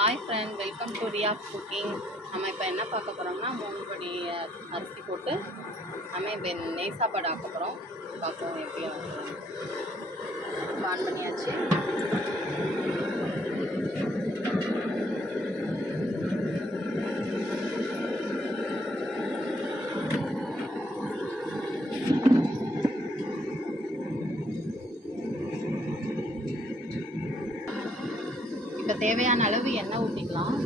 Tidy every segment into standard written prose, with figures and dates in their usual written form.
Hi friend, welcome to Riya cooking. நம்ம இப்போ என்ன பார்க்க போகிறோம்னா 3 படி அரிசி போட்டு நம்ம இப்போ நெய் சாப்பாடு ஆக்க போகிறோம். பார்ப்போம் எப்படி ஆன் பண்ணியாச்சு. இப்போ தேவையான அளவு எண்ணெய் ஊற்றிக்கலாம்.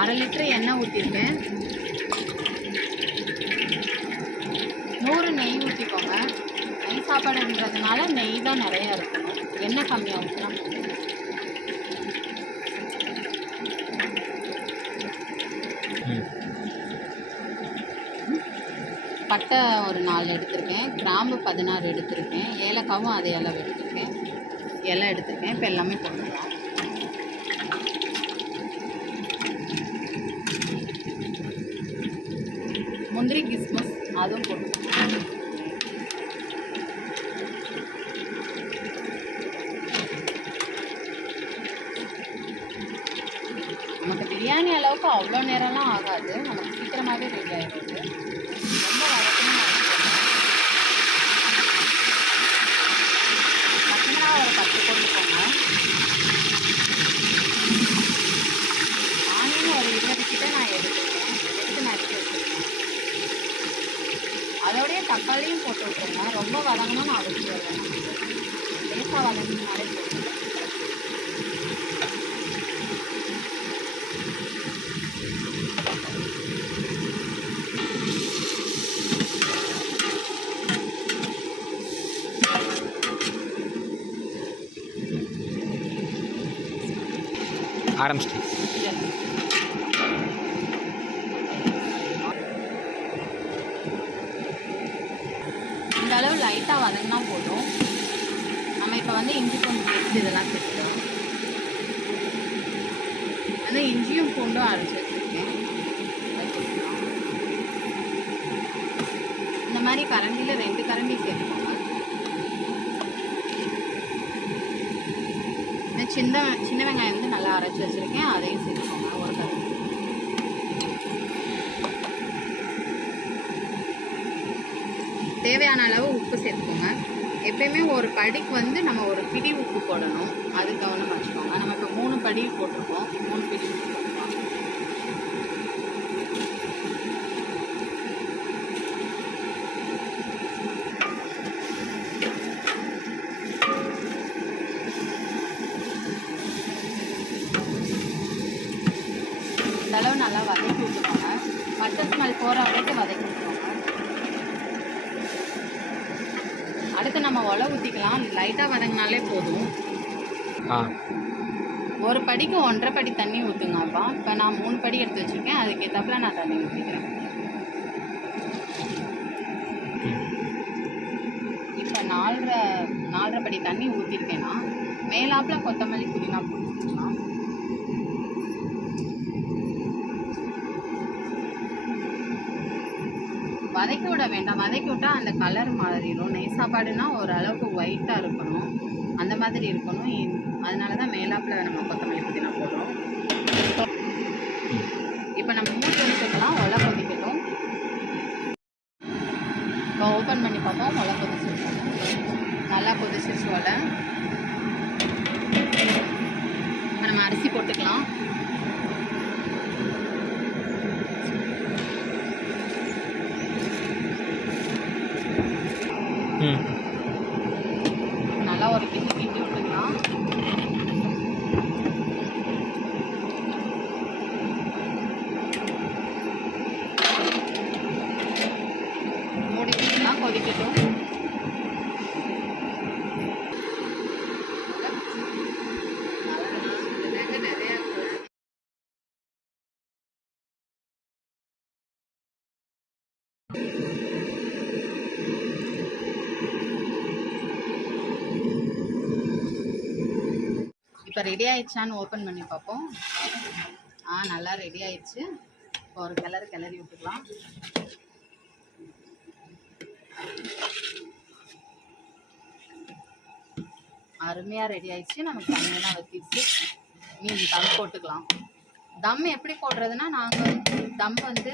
அரை லிட்டர் எண்ணெய் ஊற்றிருக்கேன். 100 நெய் ஊற்றிக்கோங்க. நெய் சாப்பாடுன்றதுனால நெய் தான் நிறையா இருக்கணும். எண்ணெய் கம்மியாக ஊற்றினா பட்டை ஒரு 4 எடுத்திருக்கேன், கிராம்பு 16 எடுத்திருக்கேன், ஏலக்காவும் அதே அளவு எடுத்திருக்கேன், எல்லாம் எடுத்திருக்கேன். இப்போ எல்லாமே போட்டுக்கலாம். முந்திரி கிஸ்மிஸ் அதுவும் போட்டுக்கலாம். நமக்கு பிரியாணி அளவுக்கு அவ்வளோ நேரம்லாம் ஆகாது, நமக்கு சீக்கிரமாகவே ரெடி ஆகிடுது. ரொம்ப வதக்கணும் பச்சைமிளகா ஒரு 10 போட்டுக்கோங்க. ஆனியன் ஒரு 20 கிட்ட நான் எடுத்து நறுக்கி வச்சுருக்கேன். அதோடய தக்காளியும் போட்டு விட்டுருங்க. ரொம்ப வதங்கணும்னு அவசியம் இல்லை, லேசாக வதங்கினாலே போட்டுருங்க. ஆரம்பிச்சிட்டு இந்த அளவு லைட்டாக வதங்கினா போதும். நம்ம இப்போ வந்து இஞ்சி பூண்டு பேஸ்ட் இதெல்லாம் சேர்த்துக்கலாம். வந்து இஞ்சியும் பூண்டும் அரைச்சி வச்சுருக்கேன். இந்த மாதிரி கரண்டியில் 2 கரண்டி சேர்த்துக்கோங்க. சின்ன வெங்காயம் வந்து நல்லா அரைச்சி வச்சுருக்கேன், அதையும் சேர்த்துக்கோங்க. ஒரு கரண்டி. தேவையான அளவு உப்பு சேர்த்துக்கோங்க. எப்பயுமே ஒரு படிக்கு வந்து நம்ம ஒரு பிடி உப்பு போடணும், அது கவனம் வச்சுக்கோங்க. நம்ம இப்போ 3 படி போட்டிருக்கோம், 3 பிடி உப்பு போட்டுக்கலாம். இந்த அளவு நல்லா வதக்கி விட்டுக்கோங்க. பச்சை ஸ்மெல் போகிற வரைக்கும் வதக்கி விட்டுக்கோங்க. அடுத்து நம்ம உலை ஊற்றிக்கலாம். லைட்டாக வதங்கினாலே போதும். ஒரு படிக்கு 1.5 படி தண்ணி ஊற்றுங்கப்பா. இப்போ நான் 3 படி எடுத்து வச்சுருக்கேன், அதுக்கேற்றாப்புல நான் தண்ணி ஊற்றிக்கிறேன். இப்போ 4.5 படி தண்ணி ஊற்றிருக்கேன்னா மேலாப்பில் கொத்தமல்லி புதினா போட்டு வச்சுக்கலாம். வதக்கி விட வேண்டாம், வதக்கி விட்டால் அந்த கலர் மாறிடும். நெய் சாப்பாடுனா ஓரளவுக்கு ஒயிட்டாக இருக்கணும், அந்த மாதிரி இருக்கணும். அதனால தான் மேலாப்பில் நம்ம கொத்தமல்லி புதினா போடுறோம். இப்போ நம்ம மூடி வச்சுக்கலாம், ஒலை கொதிக்கட்டும். இப்போ ஓப்பன் பண்ணி பார்ப்போம். ஒலை கொதிச்சிருக்கோம், நல்லா கொதிச்சிருச்சு ஒலை. இப்போ நம்ம அரிசி போட்டுக்கலாம். நல்லா ஒரு கிண்டி விட்டுக்கலாம். மூடி வச்சுக்கலாம், கொதிக்கட்டும். இப்போ ரெடி ஆயிடுச்சான்னு ஓப்பன் பண்ணி பார்ப்போம். நல்லா ரெடி ஆயிடுச்சு. இப்போ ஒரு கிளறி விட்டுக்கலாம். அருமையாக ரெடி ஆயிடுச்சு. நமக்கு தண்ணியெல்லாம் வற்றிச்சு. மீன் தம் போட்டுக்கலாம். தம் எப்படி போடுறதுன்னா, நாங்கள் வந்து தம் வந்து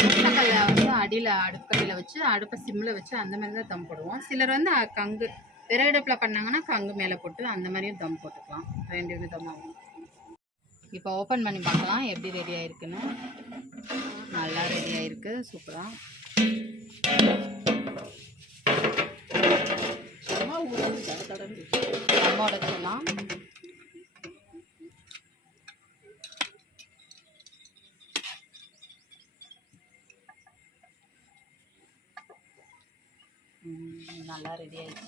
முட்டைக்கல்ல வந்து அடியில் அடுப்படியில் வச்சு அடுப்பை சிம்மில் வச்சு அந்த மாதிரி தான் தம் போடுவோம். சிலர் வந்து கங்கு விறகடுப்பில் பண்ணாங்கன்னா கங்கு மேலே போட்டு அந்த மாதிரியும் தம் போட்டுக்கலாம். 2 விதமாகும். இப்போ ஓப்பன் பண்ணி பார்க்கலாம் எப்படி ரெடி ஆயிருக்குன்னு. நல்லா ரெடி ஆயிருக்கு, சூப்பராக. நம்ம உடைச்சிடலாம். நல்லா ரெடி ஆயிடுச்சு.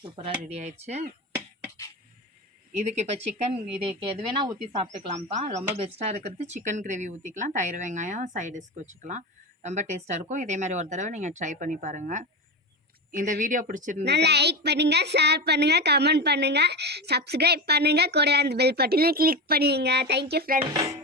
சூப்பராக ரெடி ஆயிடுச்சு. இதுக்கு இப்போ சிக்கன் இதுக்கு எது வேணால் ஊற்றி சாப்பிட்டுக்கலாம்ப்பா. ரொம்ப பெஸ்ட்டாக இருக்கிறது சிக்கன் கிரேவி ஊற்றிக்கலாம். தயிர் வெங்காயம் சைடிஷ்க்கு வச்சுக்கலாம். ரொம்ப டேஸ்ட்டாக இருக்கும். இதே மாதிரி ஒரு தடவை நீங்கள் ட்ரை பண்ணி பாருங்கள். இந்த வீடியோ பிடிச்சிருந்தா லைக் பண்ணுங்க, ஷேர் பண்ணுங்க, கமெண்ட் பண்ணுங்க, சப்ஸ்கிரைப் பண்ணுங்க, கூட அந்த பெல் பட்டனை கிளிக் பண்ணுங்க. Thank you friends.